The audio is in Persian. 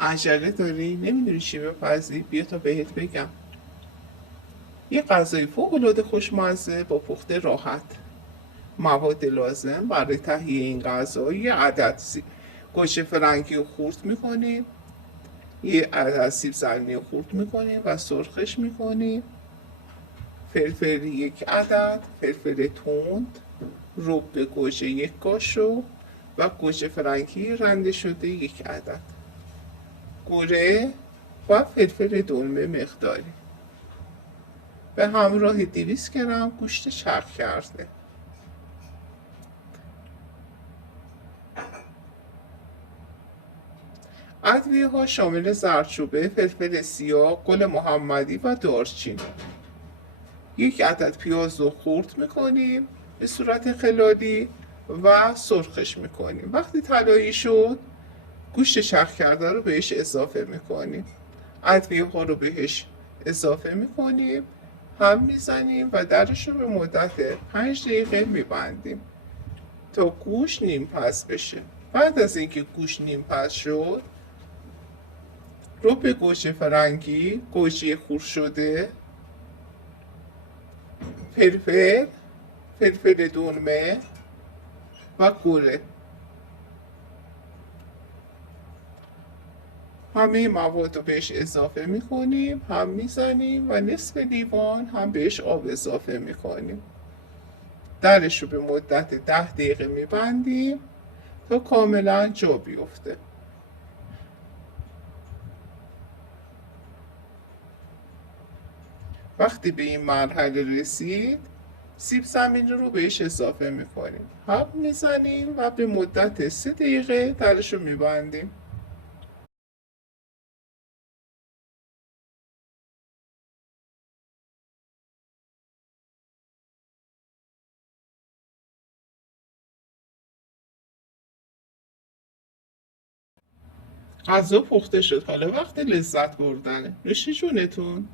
عجله داری؟ نمیدونی چی بپزی؟ بیا تا بهت بگم. یه غذای فوق‌العاده خوشمزه با پخت راحت. مواد لازم برای تهیه این غذا: یه عدد گوجه فرنگی رو خورد میکنیم، یه عدد سیب زمینی رو خورد میکنیم و سرخش میکنیم، فلفل یک عدد، فلفل تند، رب گوجه یک قاشق و گوجه فرنگی رنده شده یک عدد، گوره و فلفل دلمه مقداری، به همراه 200 گرم گوشت چرخ کرده. ادویه ها شامل زردچوبه، فلفل سیاه، گل محمدی و دارچین. یک عدد پیاز رو خورد میکنیم به صورت خلالی و سرخش میکنیم. وقتی طلایی شد گوشت چرخ کرده رو بهش اضافه میکنیم، ادویه ها رو بهش اضافه میکنیم، هم میزنیم و درش رو به مدت 5 دقیقه میبندیم تا گوشت نیم پز بشه. بعد از اینکه گوشت نیم پز شد رو به گوجه فرنگی، گوجه خورد شده، فلفل، فلفل دلمه و گوره، همه مواد رو بهش اضافه میکنیم، هم میزنیم و نصف لیوان هم بهش آب اضافه میکنیم. درش رو به مدت 10 دقیقه میبندیم تا کاملا جا بیفته. وقتی به این مرحله رسید سیب زمینی رو بهش اضافه میکنیم، هم میزنیم و به مدت 3 دقیقه درش رو میبندیم. غذا پخته شد، حالا وقت لذت بردنه. نوش جونتون.